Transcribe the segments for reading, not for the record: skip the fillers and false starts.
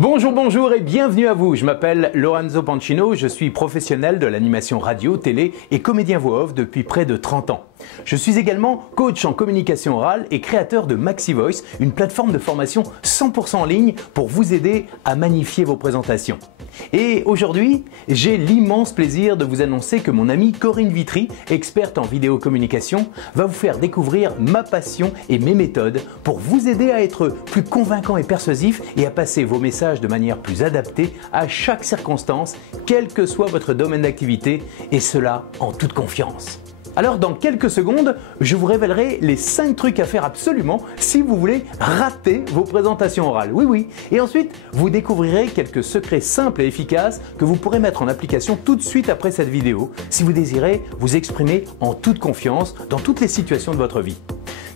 Bonjour, bonjour et bienvenue à vous. Je m'appelle Lorenzo Pancino, je suis professionnel de l'animation radio, télé et comédien voix off depuis près de 30 ans. Je suis également coach en communication orale et créateur de MaxiVoice, une plateforme de formation 100% en ligne pour vous aider à magnifier vos présentations. Et aujourd'hui, j'ai l'immense plaisir de vous annoncer que mon amie Corinne Vitry, experte en vidéocommunication, va vous faire découvrir ma passion et mes méthodes pour vous aider à être plus convaincant et persuasif et à passer vos messages de manière plus adaptée à chaque circonstance, quel que soit votre domaine d'activité, et cela en toute confiance. Alors dans quelques secondes, je vous révélerai les 5 trucs à faire absolument si vous voulez rater vos présentations orales. Oui. Et ensuite, vous découvrirez quelques secrets simples et efficaces que vous pourrez mettre en application tout de suite après cette vidéo si vous désirez vous exprimer en toute confiance dans toutes les situations de votre vie.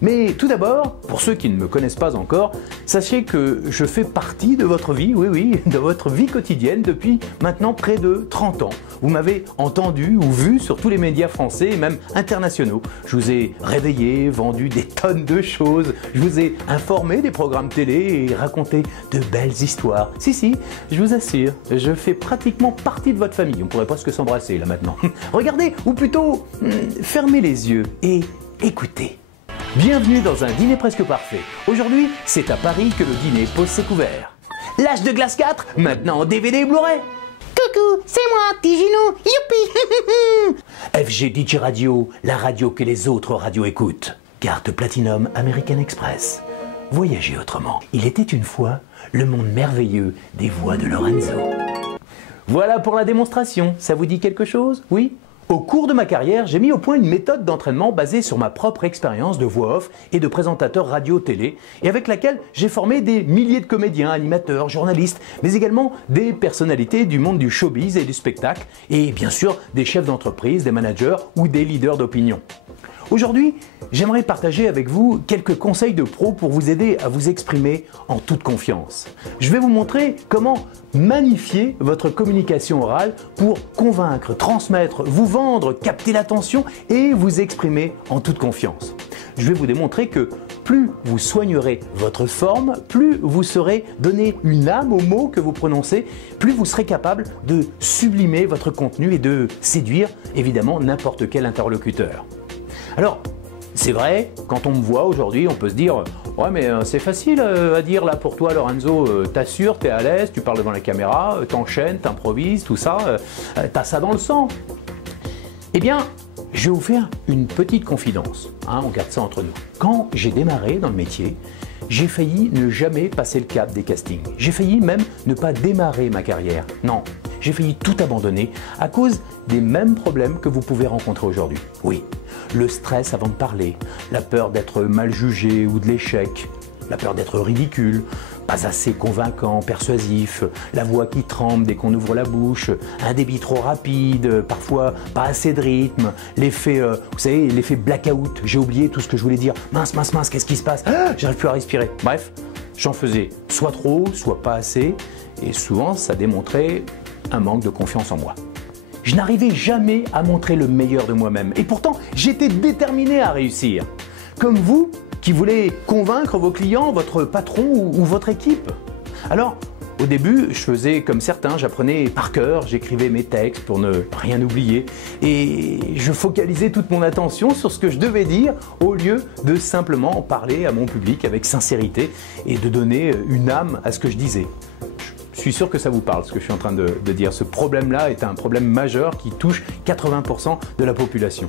Mais tout d'abord, pour ceux qui ne me connaissent pas encore, sachez que je fais partie de votre vie, de votre vie quotidienne depuis maintenant près de 30 ans. Vous m'avez entendu ou vu sur tous les médias français et même internationaux. Je vous ai réveillé, vendu des tonnes de choses, je vous ai informé des programmes télé et raconté de belles histoires. Si, je vous assure, je fais pratiquement partie de votre famille. On pourrait presque s'embrasser là maintenant. Regardez, ou plutôt, fermez les yeux et écoutez. Bienvenue dans un dîner presque parfait. Aujourd'hui, c'est à Paris que le dîner pose ses couverts. L'âge de glace 4, maintenant en DVD et Blu-ray. Coucou, c'est moi, Tigino, youpi. FG DJ Radio, la radio que les autres radios écoutent. Carte Platinum American Express. Voyagez autrement. Il était une fois le monde merveilleux des voix de Lorenzo. Voilà pour la démonstration. Ça vous dit quelque chose? Oui? Au cours de ma carrière, j'ai mis au point une méthode d'entraînement basée sur ma propre expérience de voix off et de présentateur radio-télé et avec laquelle j'ai formé des milliers de comédiens, animateurs, journalistes, mais également des personnalités du monde du showbiz et du spectacle et bien sûr des chefs d'entreprise, des managers ou des leaders d'opinion. Aujourd'hui, j'aimerais partager avec vous quelques conseils de pro pour vous aider à vous exprimer en toute confiance. Je vais vous montrer comment magnifier votre communication orale pour convaincre, transmettre, vous vendre, capter l'attention et vous exprimer en toute confiance. Je vais vous démontrer que plus vous soignerez votre forme, plus vous saurez donner une âme aux mots que vous prononcez, plus vous serez capable de sublimer votre contenu et de séduire évidemment n'importe quel interlocuteur. Alors, c'est vrai, quand on me voit aujourd'hui, on peut se dire « Ouais, mais c'est facile à dire là pour toi, Lorenzo, t'assures, t'es à l'aise, tu parles devant la caméra, t'enchaînes, t'improvises, tout ça, t'as ça dans le sang. » Eh bien, je vais vous faire une petite confidence, on garde ça entre nous. Quand j'ai démarré dans le métier, j'ai failli ne jamais passer le cap des castings. J'ai failli même ne pas démarrer ma carrière. Non, j'ai failli tout abandonner à cause des mêmes problèmes que vous pouvez rencontrer aujourd'hui. Oui, le stress avant de parler, la peur d'être mal jugé ou de l'échec, la peur d'être ridicule, pas assez convaincant, persuasif, la voix qui tremble dès qu'on ouvre la bouche, un débit trop rapide, parfois pas assez de rythme, l'effet, vous savez, l'effet blackout, j'ai oublié tout ce que je voulais dire, mince, qu'est-ce qui se passe? J'arrive plus à respirer. Bref, j'en faisais soit trop, soit pas assez, et souvent ça démontrait un manque de confiance en moi. Je n'arrivais jamais à montrer le meilleur de moi-même, et pourtant j'étais déterminé à réussir. Comme vous, qui voulez convaincre vos clients, votre patron ou votre équipe. Alors, au début, je faisais comme certains, j'apprenais par cœur, j'écrivais mes textes pour ne rien oublier et je focalisais toute mon attention sur ce que je devais dire au lieu de simplement parler à mon public avec sincérité et de donner une âme à ce que je disais. Je suis sûr que ça vous parle, ce que je suis en train de dire. Ce problème-là est un problème majeur qui touche 80% de la population.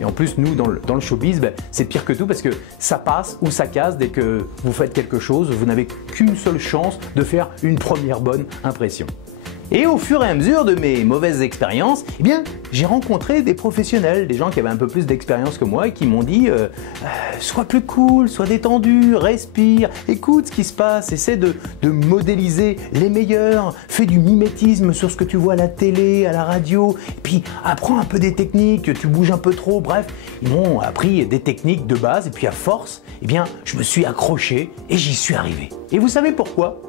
Et en plus, nous, dans le showbiz, c'est pire que tout parce que ça passe ou ça casse dès que vous faites quelque chose. Vous n'avez qu'une seule chance de faire une première bonne impression. Et au fur et à mesure de mes mauvaises expériences, eh bien, j'ai rencontré des professionnels, des gens qui avaient un peu plus d'expérience que moi et qui m'ont dit sois plus cool, sois détendu, respire, écoute ce qui se passe, essaie de modéliser les meilleurs, fais du mimétisme sur ce que tu vois à la télé, à la radio, et puis apprends un peu des techniques, tu bouges un peu trop, bref, ils m'ont appris des techniques de base et puis à force, eh bien, je me suis accroché et j'y suis arrivé. Et vous savez pourquoi ?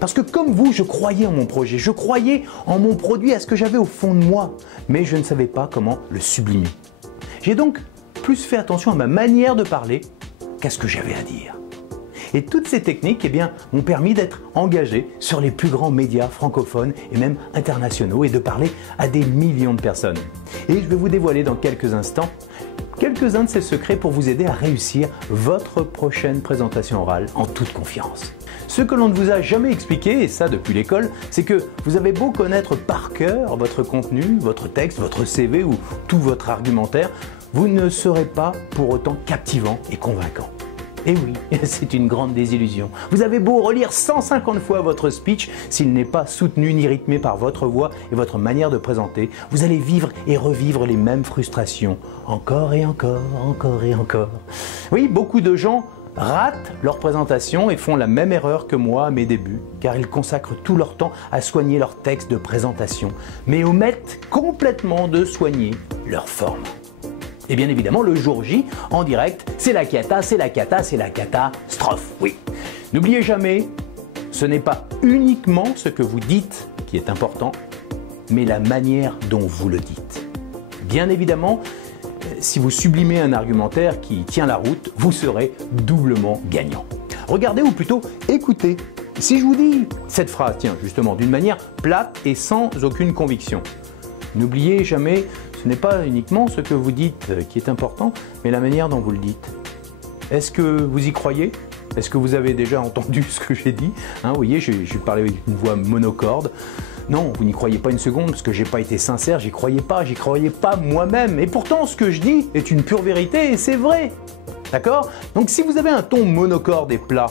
Parce que comme vous, je croyais en mon projet, je croyais en mon produit, à ce que j'avais au fond de moi, mais je ne savais pas comment le sublimer. J'ai donc plus fait attention à ma manière de parler qu'à ce que j'avais à dire. Et toutes ces techniques m'ont permis d'être engagé sur les plus grands médias francophones et même internationaux et de parler à des millions de personnes. Et je vais vous dévoiler dans quelques instants quelques-uns de ces secrets pour vous aider à réussir votre prochaine présentation orale en toute confiance. Ce que l'on ne vous a jamais expliqué, et ça depuis l'école, c'est que vous avez beau connaître par cœur votre contenu, votre texte, votre CV ou tout votre argumentaire, vous ne serez pas pour autant captivant et convaincant. Et oui, c'est une grande désillusion. Vous avez beau relire 150 fois votre speech, s'il n'est pas soutenu ni rythmé par votre voix et votre manière de présenter, vous allez vivre et revivre les mêmes frustrations, encore et encore, encore et encore. Oui, beaucoup de gens ratent leur présentation et font la même erreur que moi à mes débuts, car ils consacrent tout leur temps à soigner leur texte de présentation, mais omettent complètement de soigner leur forme. Et bien évidemment, le jour J, en direct, c'est la cata, c'est la cata, c'est la catastrophe, oui. N'oubliez jamais, ce n'est pas uniquement ce que vous dites qui est important, mais la manière dont vous le dites. Bien évidemment, si vous sublimez un argumentaire qui tient la route, vous serez doublement gagnant. Regardez ou plutôt écoutez. Si je vous dis cette phrase, tiens, justement, d'une manière plate et sans aucune conviction, n'oubliez jamais, ce n'est pas uniquement ce que vous dites qui est important, mais la manière dont vous le dites. Est-ce que vous y croyez ? Est-ce que vous avez déjà entendu ce que j'ai dit ? Vous voyez, j'ai parlé avec une voix monocorde. Non, vous n'y croyez pas une seconde parce que j'ai pas été sincère, j'y croyais pas moi-même. Et pourtant, ce que je dis est une pure vérité et c'est vrai. D'accord ? Donc si vous avez un ton monocorde et plat,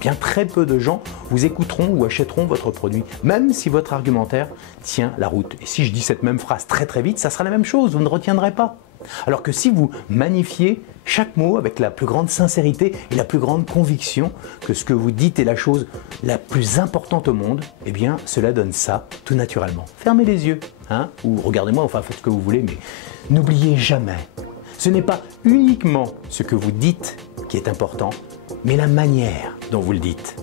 bien très peu de gens vous écouteront ou achèteront votre produit, même si votre argumentaire tient la route. Et si je dis cette même phrase très très vite, ça sera la même chose, vous ne retiendrez pas. Alors que si vous magnifiez chaque mot avec la plus grande sincérité et la plus grande conviction que ce que vous dites est la chose la plus importante au monde, eh bien cela donne ça tout naturellement. Fermez les yeux, ou regardez-moi, enfin faites ce que vous voulez, mais n'oubliez jamais, ce n'est pas uniquement ce que vous dites qui est important, mais la manière dont vous le dites.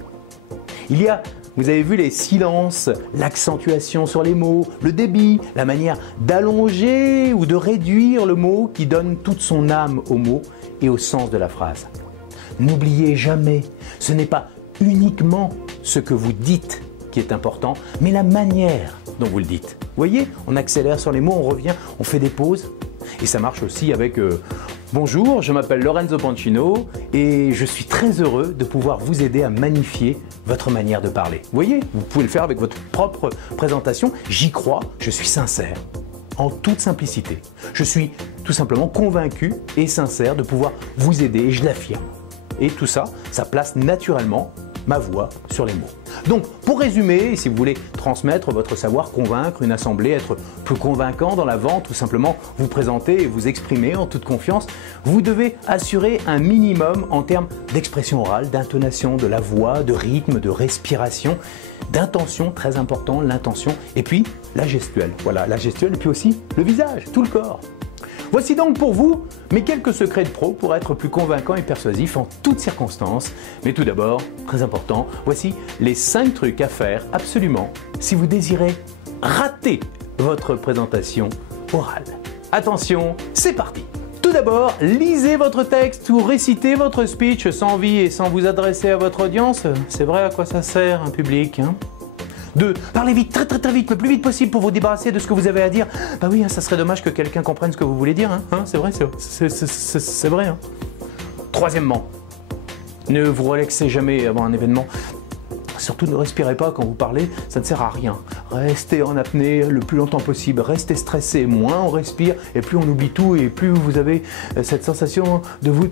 Il y a, vous avez vu les silences, l'accentuation sur les mots, le débit, la manière d'allonger ou de réduire le mot qui donne toute son âme au mot et au sens de la phrase. N'oubliez jamais, ce n'est pas uniquement ce que vous dites qui est important, mais la manière dont vous le dites. Vous voyez, on accélère sur les mots, on revient, on fait des pauses. Et ça marche aussi avec bonjour, je m'appelle Lorenzo Pancino et je suis très heureux de pouvoir vous aider à magnifier votre manière de parler. Vous voyez, vous pouvez le faire avec votre propre présentation. J'y crois, je suis sincère, en toute simplicité. Je suis tout simplement convaincu et sincère de pouvoir vous aider et je l'affirme. Et tout ça, ça place naturellement ma voix sur les mots. Donc, pour résumer, si vous voulez transmettre votre savoir, convaincre une assemblée, être plus convaincant dans la vente, ou simplement vous présenter et vous exprimer en toute confiance, vous devez assurer un minimum en termes d'expression orale, d'intonation de la voix, de rythme, de respiration, d'intention, très important, l'intention, et puis la gestuelle. Voilà, la gestuelle, et puis aussi le visage, tout le corps. Voici donc pour vous mes quelques secrets de pro pour être plus convaincant et persuasif en toutes circonstances. Mais tout d'abord, très important, voici les 5 trucs à faire absolument si vous désirez rater votre présentation orale. Attention, c'est parti! Tout d'abord, lisez votre texte ou récitez votre speech sans envie et sans vous adresser à votre audience. C'est vrai à quoi ça sert un public, 2. Parlez vite, très vite, le plus vite possible pour vous débarrasser de ce que vous avez à dire. Bah oui, ça serait dommage que quelqu'un comprenne ce que vous voulez dire. C'est vrai, c'est vrai. Troisièmement, ne vous relaxez jamais avant un événement. Surtout ne respirez pas quand vous parlez, ça ne sert à rien. Restez en apnée le plus longtemps possible, restez stressé. Moins on respire et plus on oublie tout et plus vous avez cette sensation de vous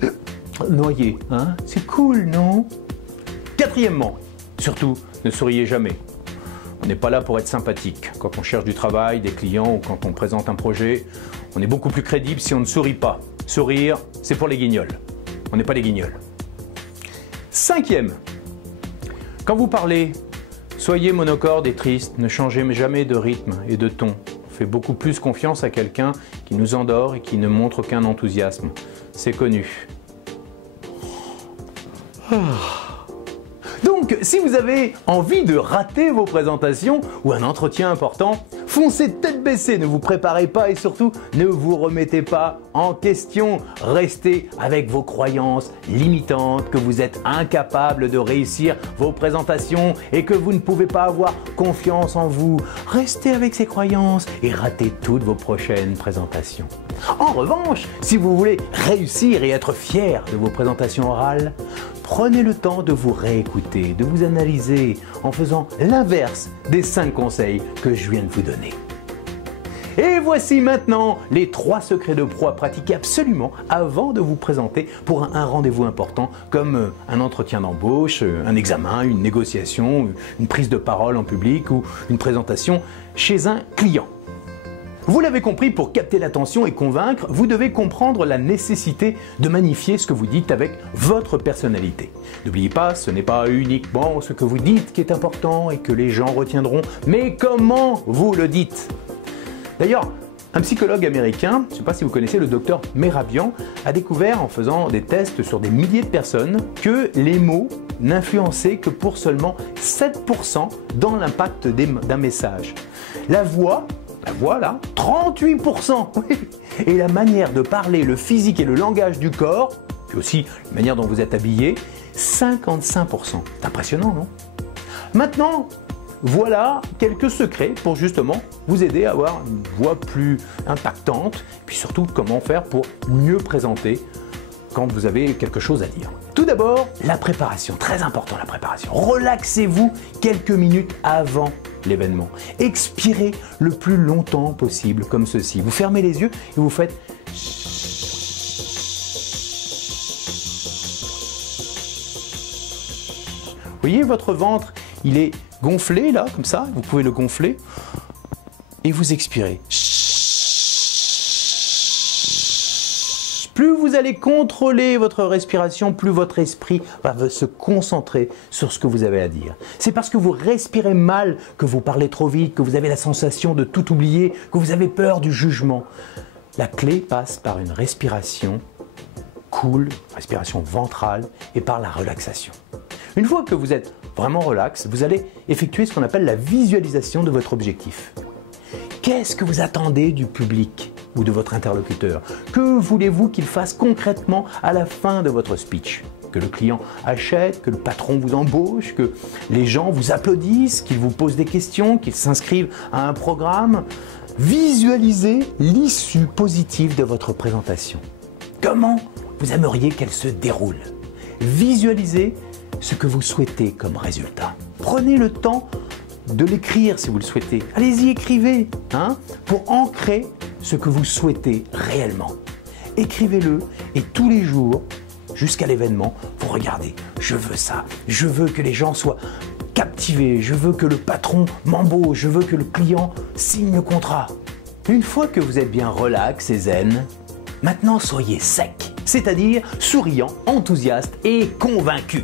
noyer. C'est cool, non? Quatrièmement, surtout, ne souriez jamais. On n'est pas là pour être sympathique. Quand on cherche du travail, des clients ou quand on présente un projet, on est beaucoup plus crédible si on ne sourit pas. Sourire, c'est pour les guignols. On n'est pas les guignols. 5e, quand vous parlez, soyez monocorde et triste. Ne changez jamais de rythme et de ton. On fait beaucoup plus confiance à quelqu'un qui nous endort et qui ne montre aucun enthousiasme. C'est connu. Donc, Donc, si vous avez envie de rater vos présentations ou un entretien important, foncez tête baissée, ne vous préparez pas et surtout ne vous remettez pas en question. Restez avec vos croyances limitantes, que vous êtes incapable de réussir vos présentations et que vous ne pouvez pas avoir confiance en vous. Restez avec ces croyances et ratez toutes vos prochaines présentations. En revanche, si vous voulez réussir et être fier de vos présentations orales, prenez le temps de vous réécouter, de vous analyser en faisant l'inverse des 5 conseils que je viens de vous donner. Et voici maintenant les 3 secrets de pro à pratiquer absolument avant de vous présenter pour un rendez-vous important comme un entretien d'embauche, un examen, une négociation, une prise de parole en public ou une présentation chez un client. Vous l'avez compris, pour capter l'attention et convaincre, vous devez comprendre la nécessité de magnifier ce que vous dites avec votre personnalité. N'oubliez pas, ce n'est pas uniquement ce que vous dites qui est important et que les gens retiendront, mais comment vous le dites. D'ailleurs, un psychologue américain, je ne sais pas si vous connaissez le docteur Mehrabian, a découvert en faisant des tests sur des milliers de personnes que les mots n'influençaient que pour seulement 7% dans l'impact d'un message. La voix là, 38%. Et la manière de parler, le physique et le langage du corps, puis aussi la manière dont vous êtes habillé, 55%. C'est impressionnant, non? Maintenant, voilà quelques secrets pour justement vous aider à avoir une voix plus impactante, puis surtout comment faire pour mieux présenter quand vous avez quelque chose à dire. Tout d'abord, la préparation, très important la préparation. Relaxez-vous quelques minutes avant l'événement. Expirez le plus longtemps possible comme ceci. Vous fermez les yeux et vous faites Vous voyez votre ventre, il est gonflé là, comme ça, vous pouvez le gonfler et vous expirez. Plus vous allez contrôler votre respiration, plus votre esprit va se concentrer sur ce que vous avez à dire. C'est parce que vous respirez mal que vous parlez trop vite, que vous avez la sensation de tout oublier, que vous avez peur du jugement. La clé passe par une respiration cool, respiration ventrale et par la relaxation. Une fois que vous êtes vraiment relax, vous allez effectuer ce qu'on appelle la visualisation de votre objectif. Qu'est-ce que vous attendez du public ou de votre interlocuteur? Que voulez-vous qu'il fasse concrètement à la fin de votre speech? Que le client achète, que le patron vous embauche, que les gens vous applaudissent, qu'ils vous posent des questions, qu'ils s'inscrivent à un programme? Visualisez l'issue positive de votre présentation. Comment vous aimeriez qu'elle se déroule? Visualisez ce que vous souhaitez comme résultat. Prenez le temps de l'écrire si vous le souhaitez. Allez-y, écrivez pour ancrer ce que vous souhaitez réellement. Écrivez-le et tous les jours, jusqu'à l'événement, vous regardez. Je veux ça. Je veux que les gens soient captivés. Je veux que le patron m'embauche. Je veux que le client signe le contrat. Une fois que vous êtes bien relax et zen, maintenant soyez sec, c'est-à-dire souriant, enthousiaste et convaincu.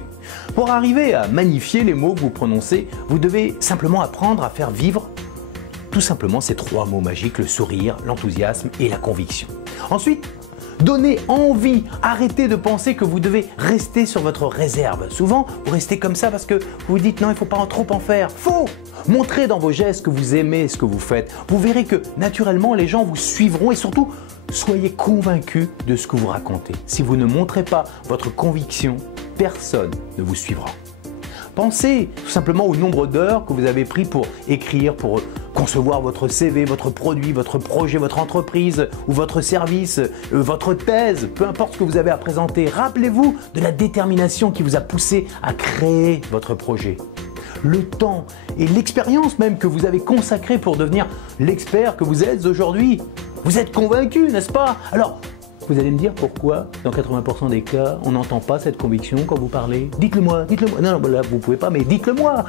Pour arriver à magnifier les mots que vous prononcez, vous devez simplement apprendre à faire vivre tout simplement ces 3 mots magiques, le sourire, l'enthousiasme et la conviction. Ensuite, donnez envie, arrêtez de penser que vous devez rester sur votre réserve. Souvent, vous restez comme ça parce que vous vous dites non, il ne faut pas trop en faire. Faux! Montrez dans vos gestes que vous aimez ce que vous faites. Vous verrez que naturellement, les gens vous suivront et surtout, soyez convaincus de ce que vous racontez. Si vous ne montrez pas votre conviction, personne ne vous suivra. Pensez tout simplement au nombre d'heures que vous avez pris pour écrire, pour concevoir votre CV, votre produit, votre projet, votre entreprise ou votre service, votre thèse, peu importe ce que vous avez à présenter. Rappelez-vous de la détermination qui vous a poussé à créer votre projet. Le temps et l'expérience même que vous avez consacré pour devenir l'expert que vous êtes aujourd'hui. Vous êtes convaincu, n'est-ce pas? Alors, vous allez me dire pourquoi, dans 80% des cas, on n'entend pas cette conviction quand vous parlez. Dites-le moi, dites-le moi. Non, là, vous pouvez pas, mais dites-le moi.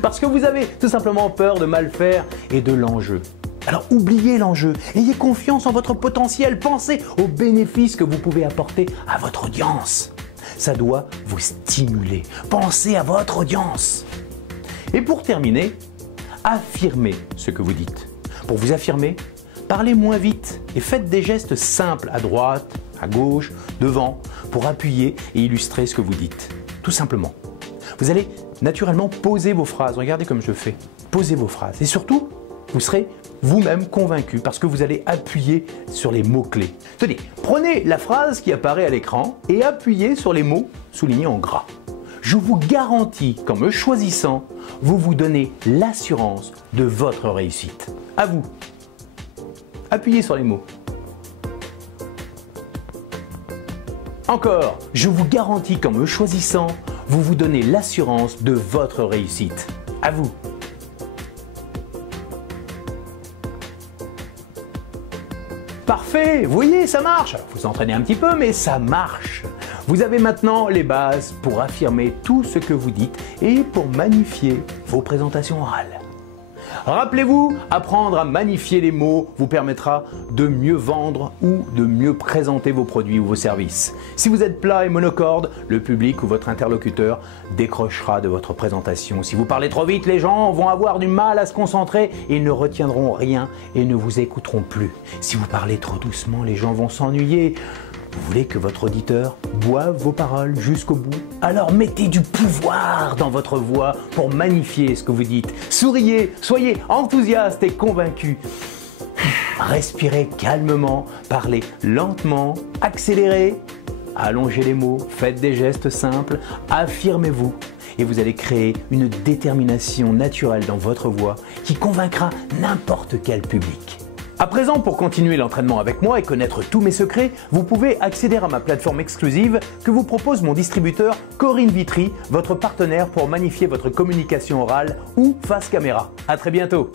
Parce que vous avez tout simplement peur de mal faire et de l'enjeu. Alors oubliez l'enjeu, ayez confiance en votre potentiel, pensez aux bénéfices que vous pouvez apporter à votre audience. Ça doit vous stimuler. Pensez à votre audience. Et pour terminer, affirmez ce que vous dites. Pour vous affirmer, parlez moins vite et faites des gestes simples à droite, à gauche, devant, pour appuyer et illustrer ce que vous dites. Tout simplement. Vous allez naturellement poser vos phrases. Regardez comme je fais. Posez vos phrases. Et surtout, vous serez vous-même convaincu parce que vous allez appuyer sur les mots-clés. Tenez, prenez la phrase qui apparaît à l'écran et appuyez sur les mots soulignés en gras. Je vous garantis qu'en me choisissant, vous vous donnez l'assurance de votre réussite. À vous. Appuyez sur les mots. Encore, je vous garantis qu'en me choisissant, vous vous donnez l'assurance de votre réussite. À vous. Parfait, vous voyez, ça marche. Alors, vous entraînez un petit peu, mais ça marche. Vous avez maintenant les bases pour affirmer tout ce que vous dites et pour magnifier vos présentations orales. Rappelez-vous, apprendre à magnifier les mots vous permettra de mieux vendre ou de mieux présenter vos produits ou vos services. Si vous êtes plat et monocorde, le public ou votre interlocuteur décrochera de votre présentation. Si vous parlez trop vite, les gens vont avoir du mal à se concentrer et ils ne retiendront rien et ne vous écouteront plus. Si vous parlez trop doucement, les gens vont s'ennuyer. Vous voulez que votre auditeur boive vos paroles jusqu'au bout? Alors mettez du pouvoir dans votre voix pour magnifier ce que vous dites. Souriez, soyez enthousiaste et convaincu. Respirez calmement, parlez lentement, accélérez, allongez les mots, faites des gestes simples, affirmez-vous. Et vous allez créer une détermination naturelle dans votre voix qui convaincra n'importe quel public. À présent, pour continuer l'entraînement avec moi et connaître tous mes secrets, vous pouvez accéder à ma plateforme exclusive que vous propose mon distributeur Corinne Vitry, votre partenaire pour magnifier votre communication orale ou face caméra. À très bientôt.